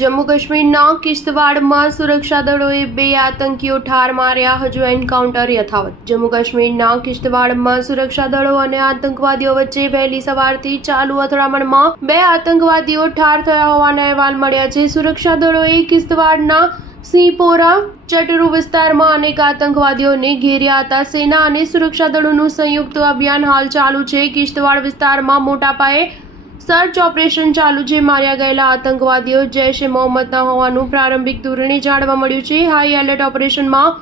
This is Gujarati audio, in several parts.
જમ્મુ કાશ્મીરના કિશ્તવાડમાં સુરક્ષા દળોએ 2 આતંકીઓ ઠાર માર્યા. હજુ એન્કાઉન્ટર યથાવત. જમ્મુ કાશ્મીરના કિશ્તવાડમાં સુરક્ષા દળો અને આતંકવાદીઓ વચ્ચે વહેલી સવારથી ચાલુ અથડામણમાં 2 આતંકવાદીઓ ઠાર થયા હોવાના અહેવાલ મળ્યા છે. સુરક્ષા દળોએ કિશ્તવાડના સિંહપોરા ચટરુ વિસ્તારમાં અનેક આતંકવાદીઓને ઘેર્યા હતા. સેના અને સુરક્ષા દળોનું સંયુક્ત અભિયાન હાલ ચાલુ છે. કિશ્તવાડ વિસ્તારમાં મોટા પાયે સર્ચ ઓપરેશન ચાલુ છે. માર્યા ગયેલા આતંકવાદીઓ જૈશ એ મોહમ્મદના હોવાનું પ્રારંભિક ધોરણે જાણવા મળ્યું છે. હાઈ એલર્ટ ઓપરેશનમાં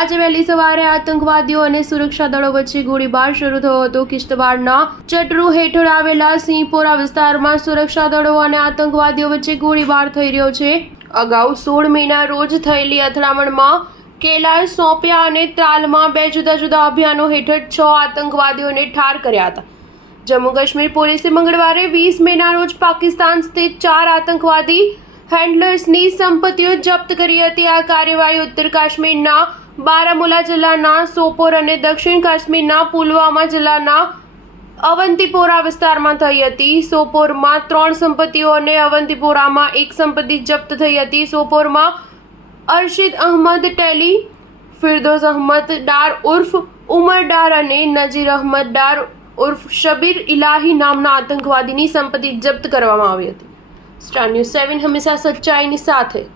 આજે વહેલી સવારે આતંકવાદીઓ અને સુરક્ષા દળો વચ્ચે ગોળીબાર શરૂ થયો હતો. કિશ્તવાડના ચટરુ હેઠળ આવેલા સિંહપોરા વિસ્તારમાં સુરક્ષા દળો અને આતંકવાદીઓ વચ્ચે ગોળીબાર થઈ રહ્યો છે. અગાઉ 16 મેના રોજ થયેલી અથડામણમાં કેલાર, સોપિયા અને ત્રાલમાં 2 જુદા જુદા અભિયાનો હેઠળ 6 આતંકવાદીઓને ઠાર કર્યા હતા. જમ્મુ કાશ્મીર પોલીસે મંગળવારે 20 મેના રોજ પાકિસ્તાન સ્થિત 4 આતંકવાદી હેન્ડલર્સની સંપત્તિઓ જપ્ત કરી હતી. આ કાર્યવાહી ઉત્તર કાશ્મીરના બારામુલા જિલ્લાના સોપોર અને દક્ષિણ કાશ્મીરના પુલવામા જિલ્લાના અવંતીપોરા વિસ્તારમાં થઈ હતી. સોપોરમાં 3 સંપત્તિઓ અને અવંતીપોરામાં 1 સંપત્તિ જપ્ત થઈ હતી. સોપોરમાં અરશીદ અહમદ ટેલી, ફિરદોસ અહમદ ડાર ઉર્ફ ઉમર ડાર અને નજીર અહમદ ડાર ઉર્ફ શબીર ઇલાહી નામના આતંકવાદીની સંપત્તિ જપ્ત કરવામાં આવી હતી. સ્ટાર ન્યૂઝ 7 હંમેશા સચ્ચાઈની સાથે.